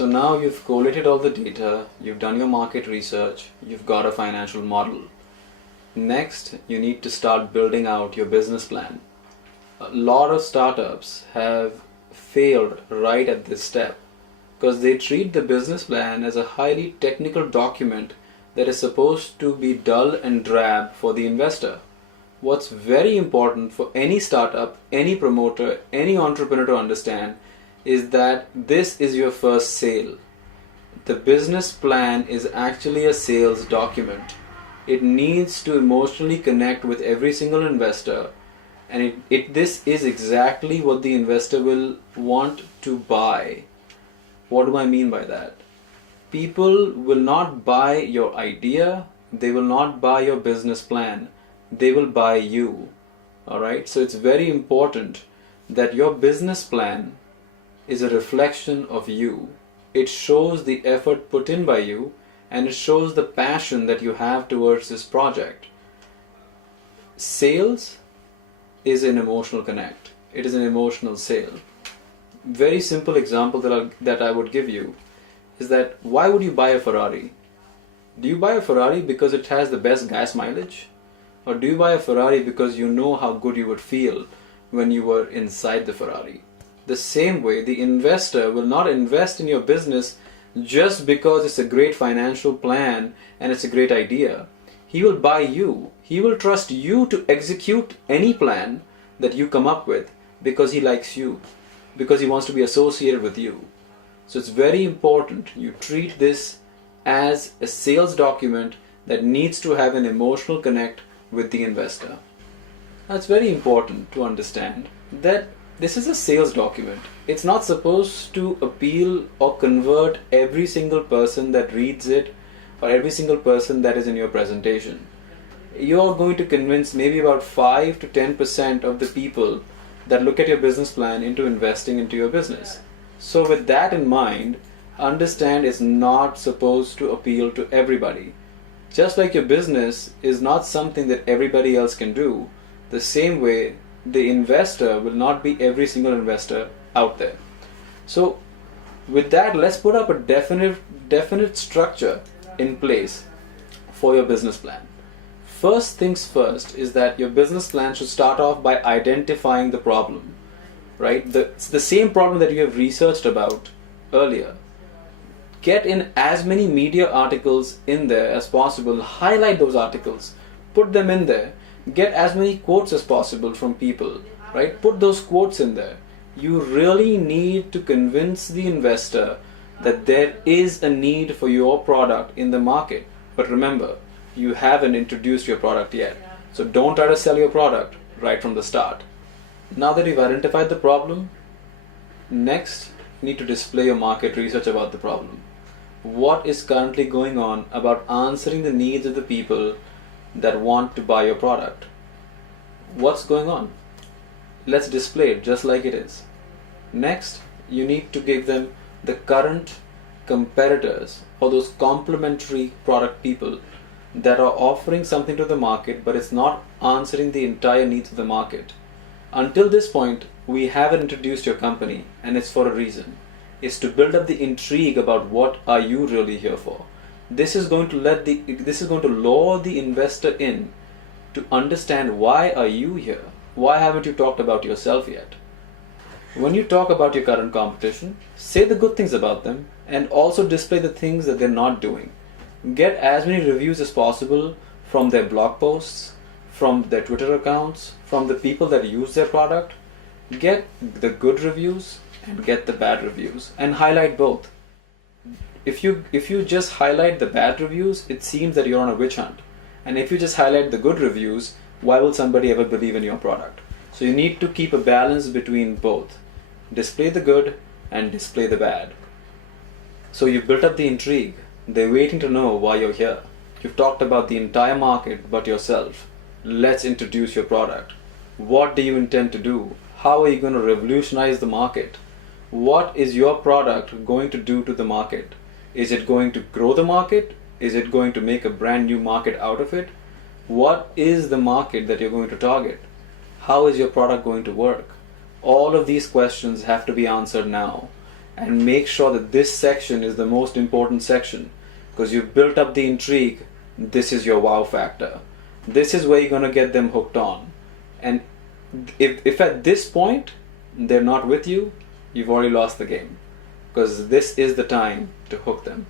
So now you've collated all the data, you've done your market research, you've got a financial model. Next, you need to start building out your business plan. A lot of startups have failed right at this step because they treat the business plan as a highly technical document that is supposed to be dull and drab for the investor. What's very important for any startup, any promoter, any entrepreneur to understand is that this is your first sale. The business plan is actually a sales document. It needs to emotionally connect with every single investor, and this is exactly what the investor will want to buy. What do I mean by that? People will not buy your idea, they will not buy your business plan, they will buy you. Alright, so it's very important that your business plan is a reflection of you. It shows the effort put in by you, and it shows the passion that you have towards this project. Sales is an emotional connect. It is an emotional sale. Very simple example that I would give you is that why would you buy a Ferrari? Do you buy a Ferrari because it has the best gas mileage? Or do you buy a Ferrari because you know how good you would feel when you were inside the Ferrari? The same way, the investor will not invest in your business just because it's a great financial plan and it's a great idea. He will buy you. He will trust you to execute any plan that you come up with because he likes you, because he wants to be associated with you. So it's very important you treat this as a sales document that needs to have an emotional connect with the investor. Now it's very important to understand that this is a sales document. It's not supposed to appeal or convert every single person that reads it or every single person that is in your presentation. You're going to convince maybe about 5 to 10% of the people that look at your business plan into investing into your business. So with that in mind, understand it's not supposed to appeal to everybody. Just like your business is not something that everybody else can do, the same way the investor will not be every single investor out there. So with that, let's put up a definite structure in place for your business plan. First things first is that your business plan should start off by identifying the problem, right? It's the same problem that you have researched about earlier. Get in as many media articles in there as possible, highlight those articles, put them in there. Get as many quotes as possible from people, right? Put those quotes in there. You really need to convince the investor that there is a need for your product in the market. But remember, you haven't introduced your product yet. So don't try to sell your product right from the start. Now that you've identified the problem, next you need to display your market research about the problem. What is currently going on about answering the needs of the people that want to buy your product? What's going on? Let's display it just like it is. Next, you need to give them the current competitors or those complementary product people that are offering something to the market but it's not answering the entire needs of the market. Until this point, we haven't introduced your company, and it's for a reason. It's to build up the intrigue about what are you really here for. This is going to lure the investor in to understand why are you here? Why haven't you talked about yourself yet? When you talk about your current competition, say the good things about them and also display the things that they're not doing. Get as many reviews as possible from their blog posts, from their Twitter accounts, from the people that use their product. Get the good reviews and get the bad reviews and highlight both. If you just highlight the bad reviews, it seems that you're on a witch hunt. And if you just highlight the good reviews, why will somebody ever believe in your product? So you need to keep a balance between both. Display the good and display the bad. So you've built up the intrigue. They're waiting to know why you're here. You've talked about the entire market but yourself. Let's introduce your product. What do you intend to do? How are you going to revolutionize the market? What is your product going to do to the market? Is it going to grow the market? Is it going to make a brand new market out of it? What is the market that you're going to target? How is your product going to work? All of these questions have to be answered now. and make sure that this section is the most important section, because you've built up the intrigue. This is your wow factor. This is where you're going to get them hooked on. And if at this point they're not with you, you've already lost the game, because this is the time to hook them.